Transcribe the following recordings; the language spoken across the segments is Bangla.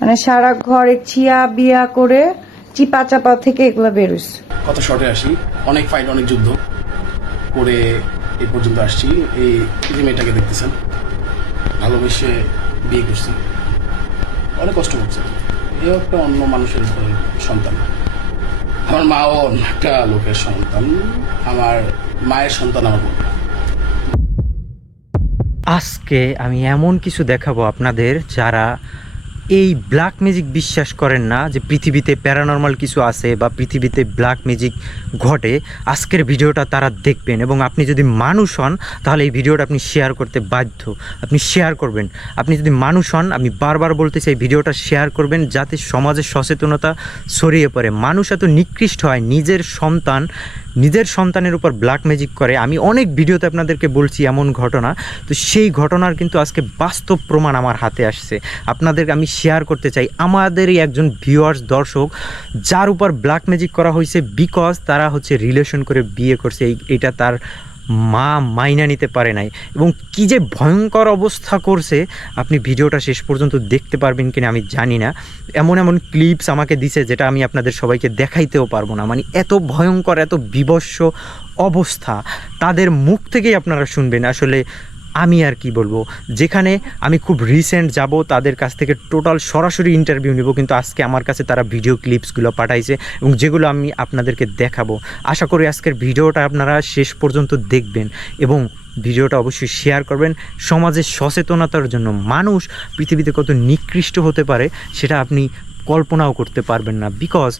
মানে সারা ঘরে ছিয়া বিয়া করে চিপা চাপা থেকে এগুলো বেরোস কত শর্টে আসি? অনেক ফাইট অনেক যুদ্ধ করে এই পর্যন্ত আসছি। এই যে মেয়েটাকে দেখতেছেন। ভালোবেসে বিয়ে করছি। অনেক কষ্ট করছে। এও একটা অন্য মানুষের সন্তান। আমার মাও অন্য একটা লোকের সন্তান। আমার মায়ের সন্তান আমার বোন। আজকে আমি এমন কিছু দেখাবো আপনাদের যারা এই ব্ল্যাক ম্যাজিক বিশ্বাস করেন না যে পৃথিবীতে প্যারানর্মাল কিছু আছে বা পৃথিবীতে ব্ল্যাক ম্যাজিক ঘটে। আজকের ভিডিওটা তারা দেখবেন এবং আপনি যদি মানুষ হন, তাহলে এই ভিডিওটা আপনি শেয়ার করতে বাধ্য। আপনি শেয়ার করবেন। আপনি যদি মানুষ হন, আমি বারবার বলতে চাই ভিডিওটা শেয়ার করবেন যাতে সমাজের সচেতনতা ছড়িয়ে পড়ে। মানুষ এত নিকৃষ্ট হয়, নিজের সন্তান নিজের সন্তানের উপর ব্ল্যাক ম্যাজিক করে। আমি অনেক ভিডিওতে আপনাদেরকে বলছি এমন ঘটনা। তো সেই ঘটনার কিন্তু আজকে বাস্তব প্রমাণ আমার হাতে আসছে। আপনাদের আমি শেয়ার করতে চাই। আমাদেরই একজন ভিউয়ার্স দর্শক, যার উপর ব্ল্যাক ম্যাজিক করা হয়েছে বিকজ তারা হচ্ছে রিলেশন করে বিয়ে করছে। এইটা তার মা মাইনা নিতে পারে নাই। এবং কি যে ভয়ঙ্কর অবস্থা করছে, আপনি ভিডিওটা শেষ পর্যন্ত দেখতে পারবেন কিনা আমি জানি না। এমন এমন ক্লিপস আমাকে দিছে যেটা আমি আপনাদের সবাইকে দেখাইতেও পারব না। মানে এত ভয়ঙ্কর, এত বিভৎস অবস্থা। তাদের মুখ থেকেই আপনারা শুনবেন। আসলে আমি আর কি বলব? যেখানে আমি খুব রিসেন্ট যাব, তাদের কাছ থেকে টোটাল সরাসরি ইন্টারভিউ নেব, কিন্তু আজকে আমার কাছে তারা ভিডিও ক্লিপসগুলো পাঠাইছে এবং যেগুলো আমি আপনাদেরকে দেখাবো। আশা করি আজকের ভিডিওটা আপনারা শেষ পর্যন্ত দেখবেন এবং ভিডিওটা অবশ্যই শেয়ার করবেন। সমাজের সচেতনতার জন্য মানুষ পৃথিবীতে কত নিকৃষ্ট হতে পারে, সেটা আপনি কল্পনাও করতে পারবেন না বিকজ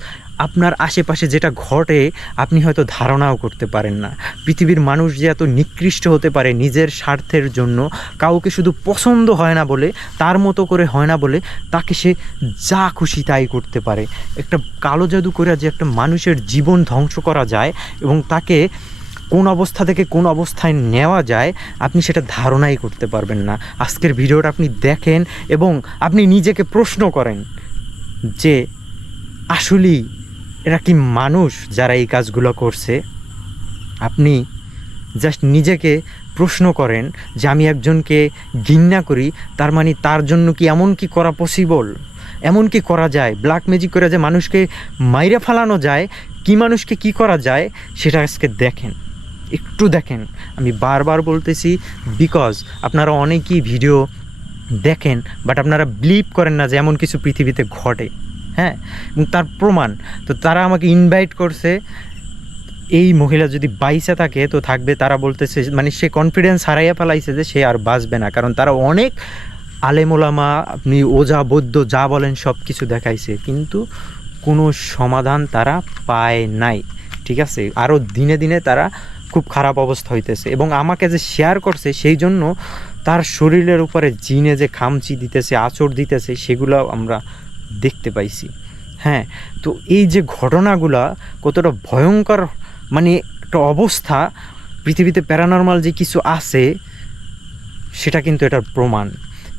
আপনার আশেপাশে যেটা ঘটে, আপনি হয়তো ধারণাও করতে পারেন না। পৃথিবীর মানুষ যে এত নিকৃষ্ট হতে পারে নিজের স্বার্থের জন্য, কাউকে শুধু পছন্দ হয় না বলে, তার মতো করে হয় না বলে, তাকে সে যা খুশি তাই করতে পারে। একটা কালো জাদু করে যে একটা মানুষের জীবন ধ্বংস করা যায় এবং তাকে কোন অবস্থা থেকে কোন অবস্থায় নেওয়া যায়, আপনি সেটা ধারণাই করতে পারবেন না। আজকের ভিডিওটা আপনি দেখেন এবং আপনি নিজেকে প্রশ্ন করেন যে আসলেই এরা কি মানুষ যারা এই কাজগুলো করছে? আপনি জাস্ট নিজেকে প্রশ্ন করেন যে আমি একজনকে ঘৃণা করি, তার মানে তার জন্য কি এমন কি করা পসিবল এমন কি করা যায়? ব্ল্যাক ম্যাজিক করে যে মানুষকে মাইরে ফেলানো যায়, কি মানুষকে কি করা যায়, সেটা আজকে দেখেন। একটু দেখেন। আমি বারবার বলতেছি বিকজ আপনারা অনেকেই ভিডিও দেখেন বাট আপনারা বিলিভ করেন না যে এমন কিছু পৃথিবীতে ঘটে। হ্যাঁ? এবং তার প্রমাণ, তো তারা আমাকে ইনভাইট করছে, এই মহিলা যদি বাইসে থাকে, তো থাকবে, তারা বলতেছে মানে সে কনফিডেন্স হারাইয়া ফেলাইছে যে সে আর বাঁচবে না, কারণ তারা অনেক আলেমোলামা আপনি ওজা, বৌদ্ধ, যা বলেন সব কিছু দেখাইছে, কিন্তু কোনো সমাধান তারা পায় নাই, ঠিক আছে? আরও দিনে দিনে তারা খুব খারাপ অবস্থা হইতেছে, এবং আমাকে যে শেয়ার করছে, সেই জন্য তার শরীরের উপরে জিনে যে খামচি দিতেছে আচর দিতেছে সেগুলো আমরা দেখতে পাইছি। হ্যাঁ তো এই যে ঘটনাগুলা কতটা ভয়ঙ্কর মানে একটা অবস্থা, পৃথিবীতে প্যারানর্মাল যে কিছু আছে, সেটা কিন্তু এটার প্রমাণ।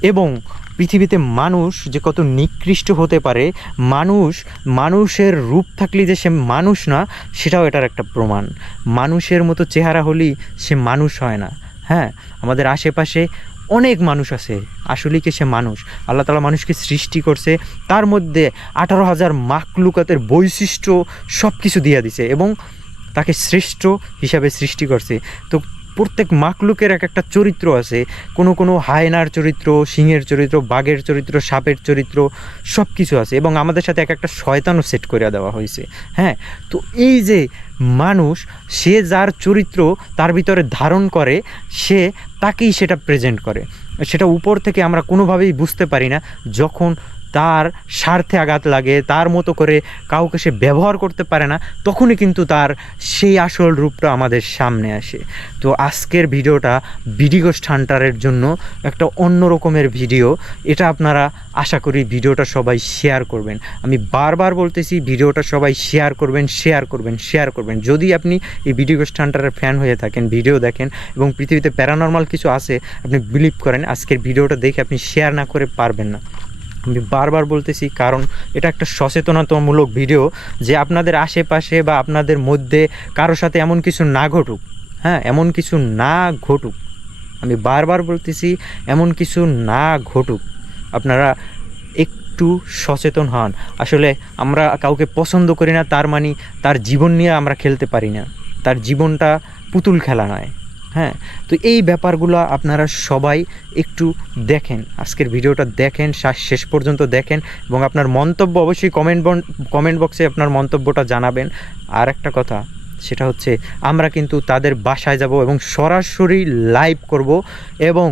এবং পৃথিবীতে মানুষ যে কত নিকৃষ্ট হতে পারে, মানুষ, মানুষের রূপ থাকলে যে সে মানুষ না, সেটাও এটার একটা প্রমাণ। মানুষের মতো চেহারা হলেই সে মানুষ হয় না। হ্যাঁ আমাদের আশেপাশে অনেক মানুষ আছে, আসলেই কি সে মানুষ? আল্লাহ তালা মানুষকে সৃষ্টি করছে, তার মধ্যে আঠারো হাজার মাকলুকাতের বৈশিষ্ট্য সব কিছু দিয়ে দিছে এবং তাকে শ্রেষ্ঠ হিসাবে সৃষ্টি করছে। তো প্রত্যেক মাকলুকের এক একটা চরিত্র আছে, কোনো কোনো হায়নার চরিত্র, সিংহের চরিত্র, বাঘের চরিত্র, সাপের চরিত্র সব কিছু আছে এবং আমাদের সাথে এক একটা শয়তানও সেট করে দেওয়া হয়েছে হ্যাঁ? তো এই যে মানুষ, সে যার চরিত্র তার ভিতরে ধারণ করে, সে তাকেই সেটা প্রেজেন্ট করে। সেটা উপর থেকে আমরা কোনোভাবেই বুঝতে পারি না। যখন তার স্বার্থে আঘাত লাগে, তার মতো করে কাউকে সে ব্যবহার করতে পারে না, তখনই কিন্তু তার সেই আসল রূপটা আমাদের সামনে আসে। তো আজকের ভিডিওটা বিডিগোস্ট হান্টারের জন্য একটা অন্য রকমের ভিডিও। এটা আপনারা আশা করি ভিডিওটা সবাই শেয়ার করবেন। আমি বারবার বলতেছি, ভিডিওটা সবাই শেয়ার করবেন শেয়ার করবেন শেয়ার করবেন। যদি আপনি এই বিডিগোস্ট হান্টারের ফ্যান হয়ে থাকেন, ভিডিও দেখেন এবং পৃথিবীতে প্যারানর্মাল কিছু আছে, আপনি বিলিভ করেন, আজকের ভিডিওটা দেখে আপনি শেয়ার না করে পারবেন না। আমি বারবার বলতেছি, কারণ এটা একটা সচেতনতামূলক ভিডিও যে আপনাদের আশেপাশে বা আপনাদের মধ্যে কারোর সাথে এমন কিছু না ঘটুক হ্যাঁ এমন কিছু না ঘটুক, আমি বারবার বলতেছি, এমন কিছু না ঘটুক, আপনারা একটু সচেতন হন। আসলে আমরা কাউকে পছন্দ করি না, তার মানে তার জীবন নিয়ে আমরা খেলতে পারি না, তার জীবনটা পুতুল খেলা নয়। হ্যাঁ তো এই ব্যাপারগুলো আপনারা সবাই একটু দেখেন। আজকের ভিডিওটা দেখেন শেষ পর্যন্ত দেখেন এবং আপনার মন্তব্য অবশ্যই কমেন্ট কমেন্ট বক্সে আপনার মন্তব্যটা জানাবেন। আর একটা কথা, সেটা হচ্ছে আমরা কিন্তু তাদের বাসায় যাব এবং সরাসরি লাইভ করব এবং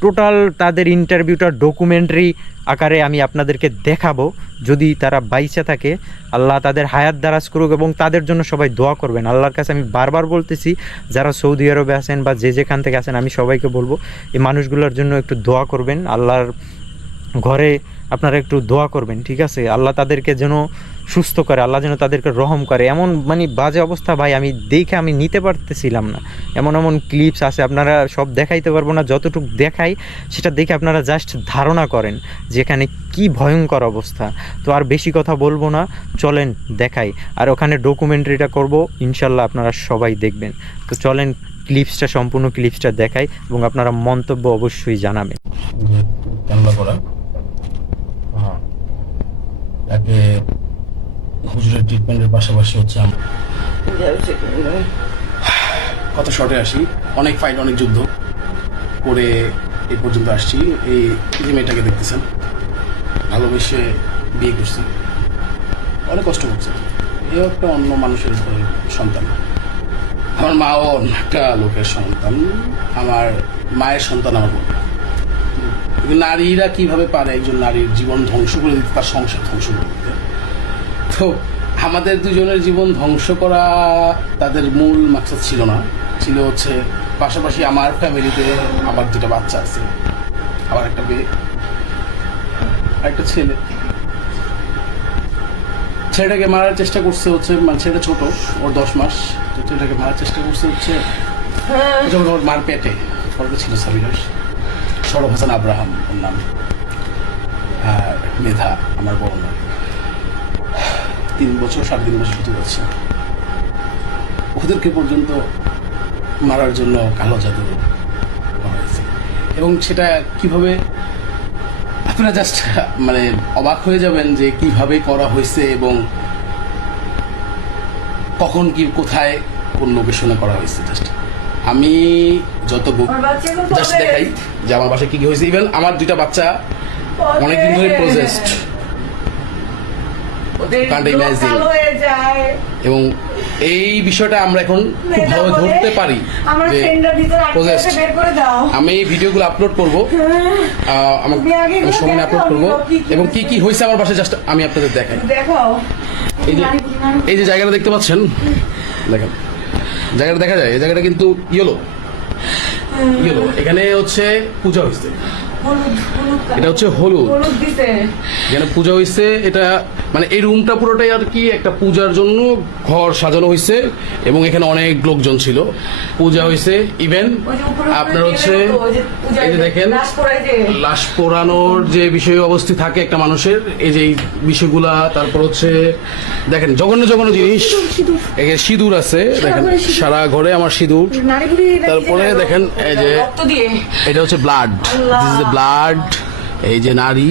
টোটাল তাদের ইন্টারভিউটা ডকুমেন্টারি আকারে আমি আপনাদেরকে দেখাবো। যদি তারা বাইচা থাকে, আল্লাহ তাদের হায়াত দারাজ করুক এবং তাদের জন্য সবাই দোয়া করবেন। আল্লাহর কাছে আমি বারবার বলতেছি, যারা সৌদি আরবে আছেন বা যে যেখান থেকে আছেন, আমি সবাইকে বলব, এই মানুষগুলোর জন্য একটু দোয়া করবেন। আল্লাহর ঘরে আপনারা একটু দোয়া করবেন, ঠিক আছে? আল্লাহ তাদেরকে যেন সুস্থ করে, আল্লাহ যেন তাদেরকে রহম করে। এমন মানে বাজে অবস্থা ভাই, আমি দেখে আমি নিতে পারতেছিলাম না। এমন এমন ক্লিপস আছে, আপনারা সব দেখাইতে পারব না, যতটুকু দেখাই, সেটা দেখে আপনারা জাস্ট ধারণা করেন যে এখানে কি ভয়ঙ্কর অবস্থা। তো আর বেশি কথা বলব না, চলেন দেখাই। আর ওখানে ডকুমেন্টারিটা করব, ইনশাল্লাহ আপনারা সবাই দেখবেন। তো চলেন ক্লিপসটা সম্পূর্ণ ক্লিপসটা দেখাই এবং আপনারা মন্তব্য অবশ্যই জানাবেন। ক্যানলা তাকে হুজুরের ট্রিটমেন্টের পাশাপাশি হচ্ছে আমরা কত শর্টে আসি? অনেক ফাইট অনেক যুদ্ধ করে এই পর্যন্ত আসছি। এই যে মেয়েটাকে দেখতেছেন ভালোবেসে বিয়ে করছি। অনেক কষ্ট করছে। এও একটা অন্য মানুষের সন্তান। আমার মাও একটা লোকের সন্তান। আমার মায়ের সন্তান আমার বোন। নারীরা কীভাবে পারে একজন নারীর জীবন ধ্বংস করে দিতে, তার সংসার ধ্বংস করে তো আমাদের দুজনের জীবন ধ্বংস করা তাদের মূল মাকসাদ ছিল না। ছিল হচ্ছে পাশাপাশি আমার ফ্যামিলিতে আবার দুটা বাচ্চা আছে আবার একটা মেয়ে, একটা ছেলে। ছেলেটাকে মারার চেষ্টা করছে হচ্ছে মানে ছেলেটা ছোট, ওর দশ মাস। তো ছেলেটাকে মারার চেষ্টা করছে হচ্ছে, যখন ওর মার পেটে পরে ছিল সাবিরাস সরব হাসান আব্রাহাম ওর নাম। আর মেধা, আমার বড় নাম তিন বছর সাড়ে তিন বছর হতে যাচ্ছে ওদেরকে পর্যন্ত মারার জন্য কালো জাদু করা হয়েছে। এবং সেটা কীভাবে আপনারা জাস্ট মানে অবাক হয়ে যাবেন যে কীভাবে করা হয়েছে এবং কখন কি কোথায় কোন লোকেশনে করা হয়েছে জাস্ট আমি যত জাস্ট দেখাই যে আমার বাসায় কি কি হয়েছে। ইভেন আমার দুইটা বাচ্চা অনেকদিন ধরে প্রসেসড Can't imagine. এবং এই বিষয়টা আমরা এখন খুব ভালো ধরতে পারি যে আমি এই ভিডিওগুলো আপলোড করব। আহ, আমার আমি সময় আপলোড করব এবং কি কি হয়েছে আমার বাসায় জাস্ট আমি আপনাদের দেখাই। এই যে এই যে জায়গাটা দেখতে পাচ্ছেন? দেখেন। জায়গাটা দেখা যায়। এই জায়গাটা কিন্তু ইয়েলো ইয়েলো এখানে হচ্ছে পূজা হয়েছে। এটা হচ্ছে হলুদ। এখানে পূজা হয়েছে এটা মানে এই রুমটা পুরোটাই আর কি একটা পূজার জন্য ঘর সাজানো হয়েছে এবং এখানে অনেক লোকজন ছিল। পূজা হয়েছে ইভেন আপনার হচ্ছে দিয়ে এই যে দেখেন লাশ পোড়ানোর যে বিষয় অবস্থি থাকে একটা মানুষের এই যে এই বিষয়গুলা তারপর হচ্ছে দেখেন জঘন্য জঘন্য জিনিস। এখানে সিঁদুর। আছে দেখেন সারা ঘরে আমার সিঁদুর। তারপরে দেখেন এই যে এটা হচ্ছে ব্লাড। দিস ইজ ব্লাড এই যে নারী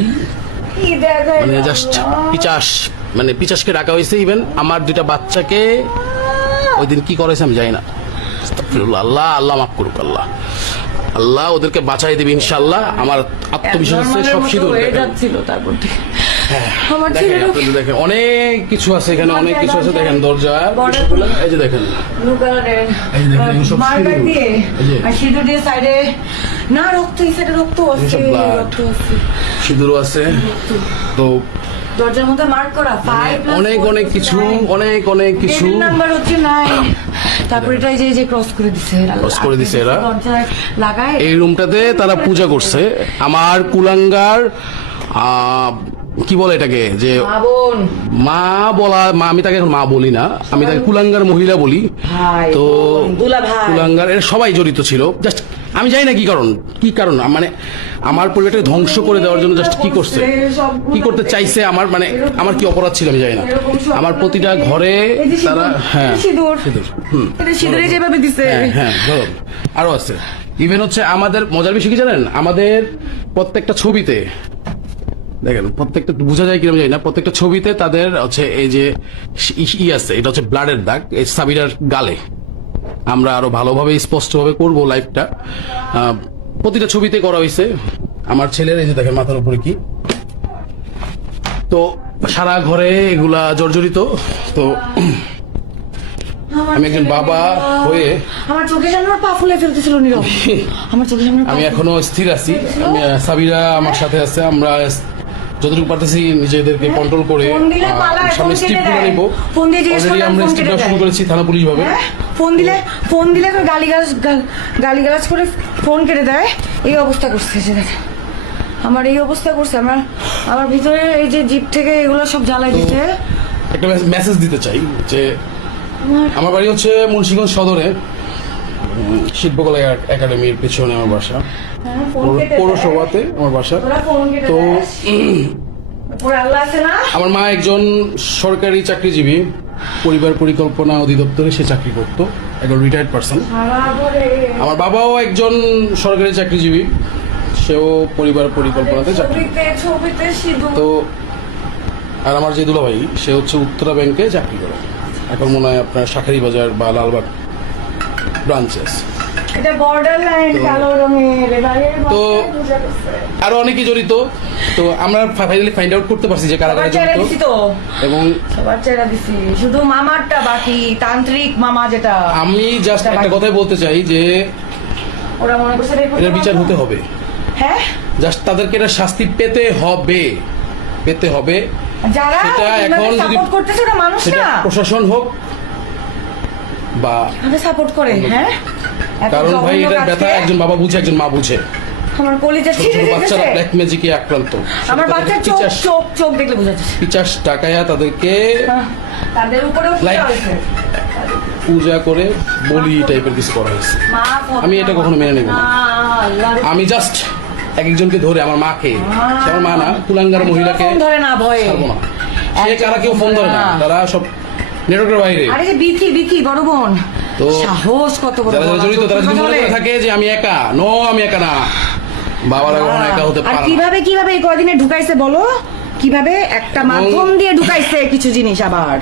মানে জাস্ট পিচাস মানে পিচাসকে ডাকা হয়েছে ইভেন আমার দুইটা বাচ্চাকে ওই দিন কি করেছে আমি জানি না। আল্লাহ আল্লাহ মাফ করুক আল্লাহ। আল্লাহ ওদেরকে বাঁচাই দেবে ইনশাল্লাহ আমার আত্মবিশ্বাস সব সিঁদুর হয়ে যাচ্ছিল তারপর থেকে আমার দেখেন দেখেন অনেক কিছু আছে এখানে অনেক কিছু আছে। দেখেন দরজা এই যে দেখেন। মার্কার সিঁদুর। দিয়ে। আর সিঁদুর দিয়ে সাইডে না রক্ত এই সাইডে রক্ত আছে সব রক্ত আছে। সিঁদুরও আছে। তো দরজার মধ্যে মার্ক করা অনেক অনেক কিছু অনেক অনেক কিছু। নাম্বার হচ্ছে নাই তারপরে এটা যে ক্রস করে দিছে। Cross করে দিছে এরা। লাগায়। এই রুমটাতে তারা পূজা করছে। আমার কুলাঙ্গার আহ, কি বলে এটাকে? যে মা বলা মা আমি তাকে এখন মা বলি না। আমি তাকে কুলাঙ্গার মহিলা বলি। তো কুলাঙ্গার এরা সবাই জড়িত ছিল। জাস্ট আমি জানি না কি কারণ কি কারণ মানে আমার পরিবারটাকে ধ্বংস করে দেওয়ার জন্য জাস্ট কি করছে? কি করতে চাইছে আমার? মানে আমার কি অপরাধ ছিল আমি জানি না। আমার প্রতিটা ঘরে তারা হ্যাঁ সিঁদুর। সিঁদুর হুম। সিঁদুরে যেভাবে দিছে। হ্যাঁ হ্যাঁ ধরো আরও আছে। ইভেন হচ্ছে আমাদের মজার বিষয় কি জানেন? আমাদের প্রত্যেকটা ছবিতে দেখেন প্রত্যেকটা বোঝা যায় কীরকম যায় না। প্রত্যেকটা ছবিতে তাদের হচ্ছে এই যে ই- আছে এটা হচ্ছে ব্লাডের দাগ এই সাবিরার গালে। আমরা আরও ভালোভাবে স্পষ্টভাবে করব লাইভটা আহ, প্রতিটা ছবিতে করা হয়েছে। আমার ছেলের এই যে দেখেন মাথার উপরে কি। তো সারা ঘরে এগুলা জর্জরিত। তো আমি একজন বাবা হয়ে আমার চোখের সামনে পা ফুলে ফেলতেছিল নীরব। আমার চোখের সামনে আমি এখনও স্থির আছি। সাবিরা আমার সাথে আছে। আমরা যতটুকু পারতেছি নিজেদেরকে কন্ট্রোল করে ফোন দিলে সামনে ফোন স্টিপ করে দেয়। নিব। অলরেডি আমরা ফোন স্টিপ কেটে শুরু করেছি থানা পুলিশ ভাবে। হ্যাঁ? ফোন দিলে ফোন দিলে গালি গালাজ গালি গালাজ করে ফোন কেটে দেয়। এই অবস্থা করছে যে আমার এই অবস্থা করছে আমার আমার ভিতরে এই যে জিপ থেকে এগুলো সব জ্বালাই দিচ্ছে। একটা মেসেজ দিতে চাই যে আমার বাড়ি হচ্ছে মুন্সিগঞ্জ সদরে। শিল্পকলা একা- একাডেমির পেছনে আমার বাসা। হ্যাঁ। পৌরসভাতে আমার বাসা। তো আমার মা একজন সরকারি চাকরিজীবী। পরিবার পরিকল্পনা অধিদপ্তরে সে চাকরি করতো একজন রিটায়ার্ড পার্সন আমার বাবাও একজন সরকারি চাকরিজীবী। সেও পরিবার পরিকল্পনাতে চাকরি তো আর আমার যে দুলাভাই সে হচ্ছে উত্তরা ব্যাংকে চাকরি করে। এখন মনে হয় আপনার শাখারি বাজার বা লালবাগ ব্রাঞ্চেস এটা তো। আরও অনেকে জড়িত। তো আমরা ফাইনালি ফাইন্ড আউট করতে পারছি যে কারা কারা জড়িত। তো। এবং শুধু মামারটা বাকি তান্ত্রিক মামা যেটা আমি জাস্ট একটা কথাই বলতে চাই যে ওরা মনে করছে এটার বিচার হতে হবে। হ্যাঁ? জাস্ট তাদেরকে এটা শাস্তি পেতে হবে। পেতে হবে। যারা এখন যদি- সাপোর্ট করতেছে ওরা মানুষ না। প্রশাসন হোক বা সাপোর্ট করে হ্যাঁ? কারণ ভাই কাজকে ব্যথা একজন বাবা বুঝে একজন মা বুঝে। আমার কলিজা ছিঁড়ে বাচ্চারা ব্ল্যাক ম্যাজিকে আক্রান্ত। আমার বাচ্চার চোখ চোখ চোখ দেখলে বোঝা যাচ্ছে। পিচাস টাকায়া তাদেরকে হ্যাঁ, তাদের উপরেও পূজা করে বলি টাইপের কিছু করা হয়েছে। আমি এটা কখনো মেনে নেব না। আমি জাস্ট এক একজনকে ধরে আমার মাকে। আমার মা না কুলাঙ্গার মহিলাকে ধরে না ভয়ে। না। সে কারা কেউ ফোন ধরে না। তারা সব নেটওয়ার্কের বাইরে। আরে যে বিথি বিথি বড় বোন। তো সাহস কত বড় যারা জড়িত তারা যদি মনে করে থাকে যে আমি একা। নো আমি একা না। বাবারা কখনো একা হতে পারে না। কীভাবে কীভাবে এই কয়দিনে ঢুকাইছে বলো? কীভাবে? একটা মাধ্যম দিয়ে ঢুকাইছে কিছু জিনিস আবার।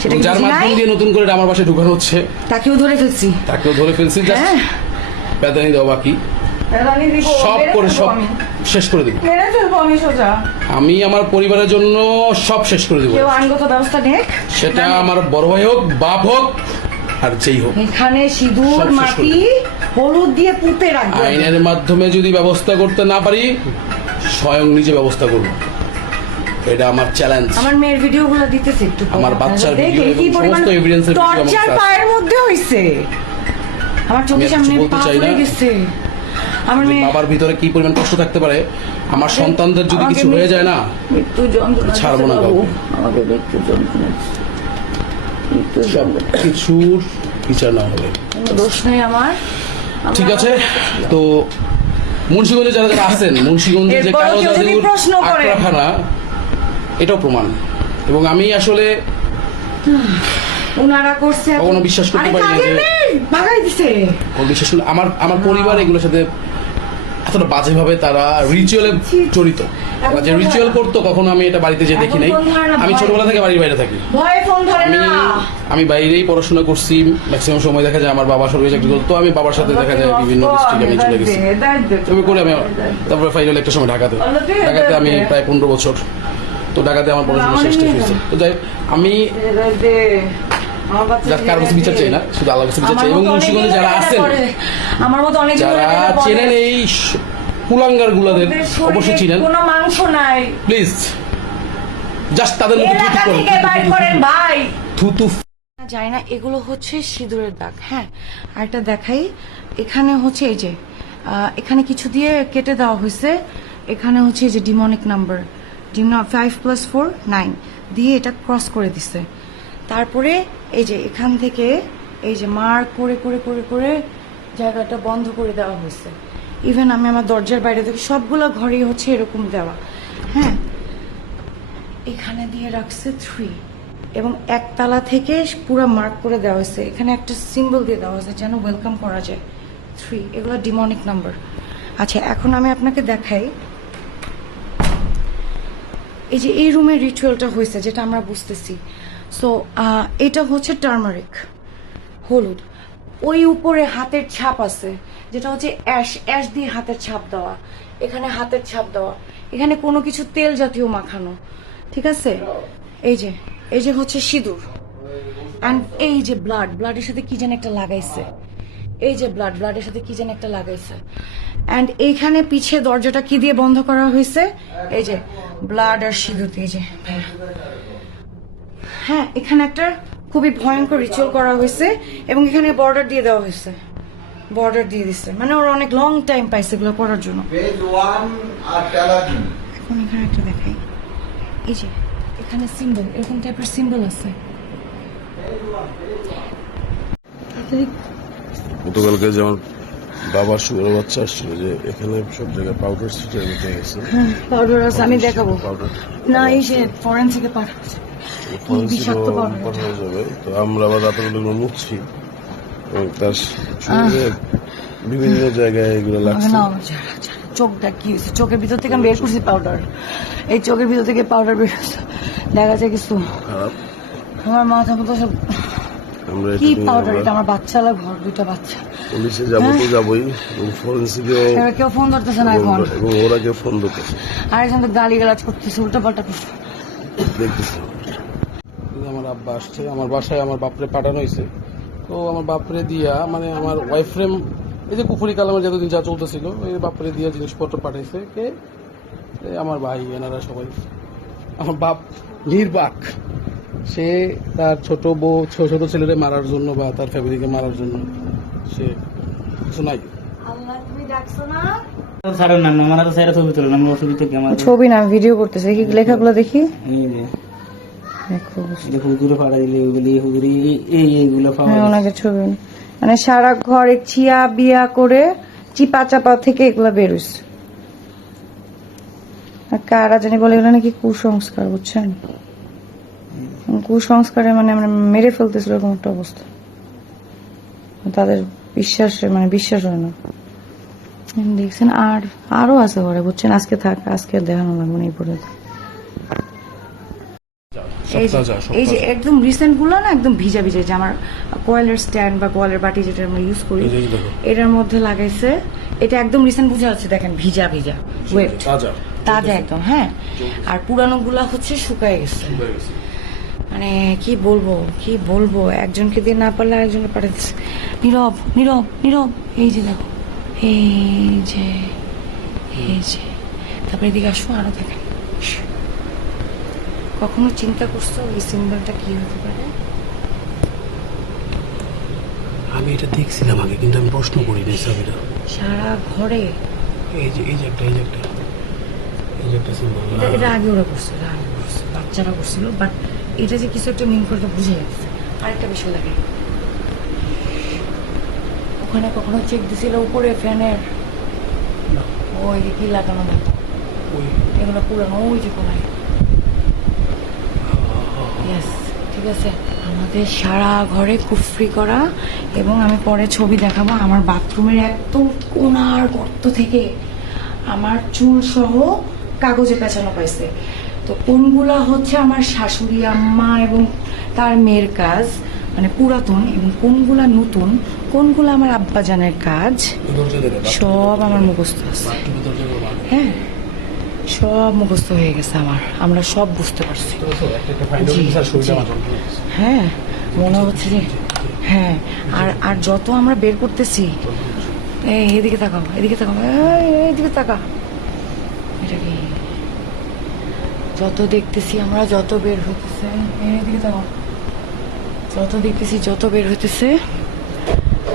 সেটা যার মাধ্যম দিয়ে নতুন করে আমার বাসায় ঢুকানো হচ্ছে। তাকেও ধরে ফেলছি। তাকেও ধরে ফেলছি জাস্ট হ্যাঁ। বেদানি দেওয়া বাকি। সব করে সব। শেষ করে দিব। মেরে ফেলব আমি সোজা। আমি আমার পরিবারের জন্য সব শেষ করে দিব। কেউ আইনগত ব্যবস্থা নেক? সেটা আমার বড় ভাই হোক বাপ হোক আর যেই হোক। এখানে সিঁদুর মাটি হলুদ দিয়ে পুঁতে রাখব। আইনের মাধ্যমে যদি ব্যবস্থা করতে না পারি স্বয়ং নিজে ব্যবস্থা করব। এটা আমার চ্যালেঞ্জ আমার মেয়ের ভিডিও গুলো দিতেছে একটু আমার বাচ্চার video কি পরিমাণ টর্চার পায়ের মধ্যে হইছে। আমার চোখের সামনে পা পড়ে গেছে। আমার মেয়ে বাবার ভিতরে কি পরিমাণ কষ্ট থাকতে পারে? আমার সন্তানদের যদি কিছু হয়ে যায় না মৃত্যু যন্ত্রণা ছাড়বো না বাবু। আমাকে মৃত্যু যন্ত্রণা দিচ্ছে। মৃত্যু যন্ত্রণা। কিছুর বিচার না হবে। দোষ নেই আমার। ঠিক আছে তো মুন্সিগঞ্জে যারা যারা আছেন মুন্সিগঞ্জে যে কালো জাদুর প্রশ্ন এটাও প্রমাণ। এবং আমি আসলে ওনারা করছে কখনো বিশ্বাস করতে পারি না যে- ভাগাই দিছে। ওর আমার আমার পরিবার এগুলোর সাথে এতটা বাজেভাবে তারা রিচুয়ালে জড়িত যে রিচুয়াল করতো কখনো আমি এটা বাড়িতে যে দেখি নাই। আমি? ছোটবেলা থেকে বাড়ির বাইরে থাকি। আমি আমি বাইরেই পড়াশোনা করছি ম্যাক্সিমাম সময় দেখা যায় আমার বাবা সরকারি চাকরি করতো আমি বাবার সাথে দেখা যায় বিভিন্ন ডিস্ট্রিক্টে আমি চলে গেছি। আমি করে আমি তারপরে ফাইনাল একটা সময় ঢাকাতে। ঢাকাতে আমি প্রায় পনেরো বছর। তো ঢাকাতে আমার পড়াশোনা শেষ শেষ হয়েছে তো যাই আমি যার কারও কাছে বিচার চাই না শুধু আল্লাহ কাছে বিচার চাই। এবং মুন্সিগঞ্জে যারা আছেন আমার মতো অনেক যারা চেনেন এই কুলাঙ্গার গুলাদের অবশ্যই চিনেন। কোনো মাংস নাই। প্লিজ জাস্ট তাদের মধ্যে থুতু করেন থেকে বাইর করেন ভাই? থুতু জানি না এগুলো হচ্ছে সিঁদুরের দাগ হ্যাঁ। আর একটা দেখাই এখানে হচ্ছে এই যে এখানে কিছু দিয়ে কেটে দেওয়া হয়েছে। এখানে হচ্ছে এই যে demonic number demon five plus four nine দিয়ে এটা ক্রস করে দিছে। তারপরে এই যে এখান থেকে এই যে মার্ক করে করে করে করে জায়গাটা বন্ধ করে দেওয়া হয়েছে। ইভেন আমি আমার দরজার বাইরে থেকে সবগুলো ঘরেই হচ্ছে এরকম দেওয়া। হ্যাঁ? এখানে দিয়ে রাখছে থ্রি এবং একতলা থেকে পুরো মার্ক করে দেওয়া হয়েছে। এখানে একটা সিম্বল দিয়ে দেওয়া হয়েছে যেন ওয়েলকাম করা যায়। থ্রি এগুলো ডিমনিক নাম্বার আচ্ছা এখন আমি আপনাকে দেখাই। এই যে এই রুমের রিচুয়ালটা হয়েছে, যেটা আমরা বুঝতেছি। সো এটা হচ্ছে টার্মারিক হলুদ। ওই উপরে হাতের ছাপ আছে, যেটা হচ্ছে অ্যাশ অ্যাশ দিয়ে হাতের ছাপ দেওয়া। এখানে হাতের ছাপ দেওয়া। এখানে কোনো কিছু তেল জাতীয় মাখানো। ঠিক আছে? এই যে এই যে হচ্ছে সিঁদুর। অ্যান্ড এই যে ব্লাড ব্লাডের সাথে কি যেন একটা লাগাইছে। এই যে ব্লাড ব্লাডের সাথে কি যেন একটা লাগাইছে। অ্যান্ড এইখানে পিছে দরজাটা কি দিয়ে বন্ধ করা হয়েছে? এই যে ব্লাড আর সিঁদুর দিয়ে যে। হ্যাঁ এখানে একটা খুবই ভয়ঙ্কর রিচুয়াল করা হয়েছে এবং এখানে বর্ডার দিয়ে দেওয়া হয়েছে। বর্ডার দিয়ে দিচ্ছে মানে ওরা অনেক লং টাইম পাইছে এগুলো করার জন্য. এখন এখানে একটা দেখাই। এই যে এখানে সিম্বল এরকম টাইপের সিম্বল আছে। গতকালকে যে আমার বাবার সুগার বাচ্চা আসছিল যে এখানে সব জায়গায় পাউডার ছিটিয়ে গেছে। পাউডার আছে আমি দেখাবো। পাউডার না এই যে ফরেন্সিকে পাঠাচ্ছে। যাবে। তো আমরা আবার রাতের বেলা তার বিভিন্ন জায়গায় এগুলো লাগছে। চোখটা কি হয়েছে? চোখের ভিতর থেকে আমি বের করছি পাউডার এই চোখের ভিতর থেকে পাউডার বের দেখা যায় কিছু। আমার মাথা মতো সব কি পাউডার এটা? আমার বাচ্চা লাগে ঘর দুইটা বাচ্চা। পুলিশে যাব তো যাবোই। ফরেন্সিকেও কেউ ফোন ধরতেছে না এখন। এবং ওরা কেউ ফোন ধরতেছে আরেকজন তো গালি গালাজ করতেছে উল্টা পাল্টা করছে দেখতেছি। আব্বা আসছে আমার বাসায় আমার বাপরে পাঠানো হয়েছে। তো আমার বাপরে দিয়া মানে আমার ওয়াইফ ফ্রেম এই যে কুফুরি কালামের যতদিন যা চলতেছিল এই বাপরে দিয়া জিনিসপত্র পাঠাইছে কে? আমার ভাই এনারা সবাই। আমার বাপ নির্বাক। সে তার ছোট বউ ছো- ছোট ছেলেরে মারার জন্য বা তার ফ্যামিলিকে মারার জন্য সে কিছু নাই। আল্লাহ তুমি না? ছাড়েন না আমার তো স্যারের ছবি তুলেন আমি ছবি থেকে আমার ছবি না ভিডিও করতেছে। কি লেখাগুলো দেখি? হুজুরে পাড়া দিলে ওইগুলি হুজুরি এই- এই এইগুলো পাওয়া হ্যাঁ ওনাকে ছবি মানে সারা ঘরে চিয়া বিয়া করে চিপা চাপা থেকে এগুলা আর কারা জানি বলে এগুলো নাকি কুসংস্কার বুঝছেন? কুসংস্কারে মানে আমরা মেরে ফেলতেছিল এরকম একটা অবস্থা। তাদের বিশ্বাসে মানে বিশ্বাস হয় না। দেখছেন আর আরও আছে ঘরে বুঝছেন? আজকে থাক আজকে দেখানো লাগবে না এই পর্যন্ত। এই যে- এই যে একদম রিসেন্টগুলো না একদম ভিজা ভিজা যে আমার কয়েলের স্ট্যান্ড বা কয়েলের বাটি যেটা আমরা ইউজ করি। এটার মধ্যে লাগাইছে এটা একদম রিসেন্ট বুঝা যাচ্ছে দেখেন ভিজা ভিজা ওয়েট তাজা একদম হ্যাঁ। আর পুরানো গুলা হচ্ছে শুকায় গেছে। মানে কি বলব কি বলব একজনকে দিয়ে না পারলে আরেকজনকে পাঠাতেছে নীরব নীরব নীরব এই যে দেখো এই যে এই যে। তারপরে এদিকে আসো আরও দেখেন। কখনো চিন্তা করছ এই সিম্বলটা কি হতে পারে? আমি এটা দেখছিলাম আগে কিন্তু আমি প্রশ্ন করি নাই ছবিটা। সারা ঘরে? এই যে এই যে একটা এই যে একটা এই যে একটা সিম্বল। এটা আগে ওরা করছে এটা আগে করছে বাচ্চারা করছিল বাট এটা যে কিছু একটা মিন করতে বুঝে যাচ্ছে। আরেকটা বিষয় লাগে। ওখানে কখনো চেক দিছিল উপরে ফ্যানের? ওই কি লাগানো ওই। এগুলো পুরানো ওই যে কোনায়? Yes, ঠিক আছে। আমাদের সারা ঘরে কুফরি করা এবং আমি পরে ছবি দেখাবো আমার বাথরুমের একদম কোনার গর্ত থেকে আমার চুল সহ কাগজে পেঁচানো পাইছে। তো কোনগুলা হচ্ছে আমার শাশুড়ি আম্মা এবং তার মেয়ের কাজ মানে পুরাতন এবং কোনগুলা নতুন কোনগুলা আমার আব্বাজানের কাজ সব আমার মুখস্থ আছে। হ্যাঁ। সব মুখস্থ হয়ে গেছে আমার। আমরা সব বুঝতে পারছি। হ্যাঁ মনে হচ্ছে যে হ্যাঁ আর আর যত আমরা বের করতেছি এদিকে তাকাও এদিকে তাকাও এই, এইদিকে তাকা। এটা কি? যত দেখতেছি আমরা যত বের হইতেছে এই, এদিকে তাকাও। যত দেখতেছি যত বের হইতেছে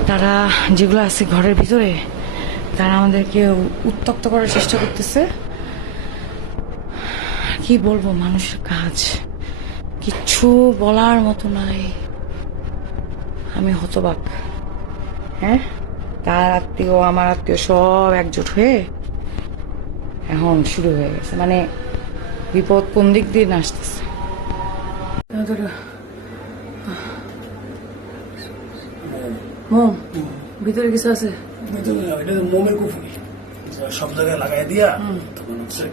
তারা যেগুলো আছে ঘরের ভিতরে তারা আমাদেরকে উত্তক্ত করার চেষ্টা করতেছে। কি বলব মানুষের কাজ? কিচ্ছু বলার মতো নাই। আমি হতবাক। হ্যাঁ? তার আত্মীয় আমার আত্মীয় সব একজোট হয়ে এখন শুরু হয়ে গেছে। মানে বিপদ কোন দিক দিয়ে না আসতেছে? মোম ভিতরে কিছু আছে? মোমের কুফুরি। সব জায়গায় লাগাই দিয়া তখন হচ্ছে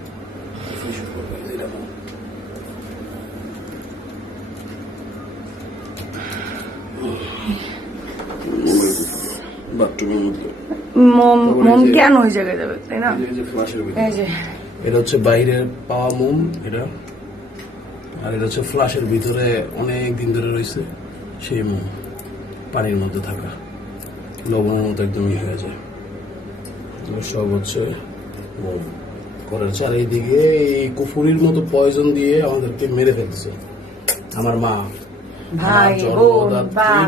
বাথরুমের মধ্যে মোম মোম ফ্লাশের ভিতরে। অনেক দিন ধরে রয়েছে সেই মোম পানির মধ্যে থাকা। লবণের মতো একদমই হয়ে যায়। সব হচ্ছে মোম। করার চারিদিকে এই কুফুরির মতো পয়জন দিয়ে আমাদেরকে মেরে ফেলছে আমার মা ভাই।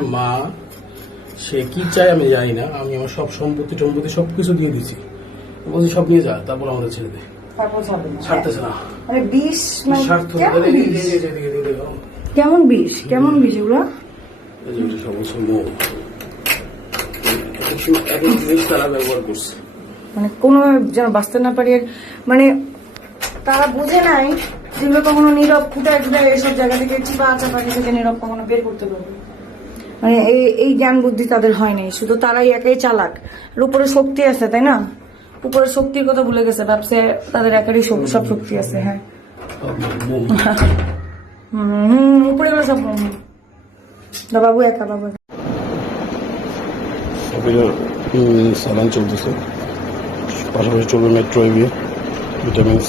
মা সে কি চায় আমি জানি না আমি আমার সব সম্পত্তি টম্পত্তি সবকিছু দিয়ে দিছি বলছি সব নিয়ে যা তারপর আমাদের ছেড়ে দে। ছাড়তেছে না মানে মানে কেমন বিষ। কেমন বিষ এগুলো এই যে এটা সব হচ্ছে মোম। এক এক- এক এক জিনিস তারা ব্যবহার করছে মানে কোনো যেন বাঁচতে না পারি মানে তারা বুঝে নাই যেগুলো কখনো নীরব খুঁটায় খুঁটায় এইসব জায়গা থেকে চিপা চাপাটি থেকে নীরব কখনো বের করতে পারবে। মানে এই এই জ্ঞান বুদ্ধি তাদের হয়নি শুধু তারাই একাই চালাক। আর উপরে শক্তি আছে তাই না? উপরে শক্তির কথা ভুলে গেছে ভাবছে তাদের একারই সব- শক্তি আছে হ্যাঁ। হুম, উপরে গেলে সব বাবু একা বাবু। সালান চলতেছে। পাশাপাশি চলবে মেট্রো এভি ভিটামিনস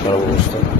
খারাপ অবস্থা।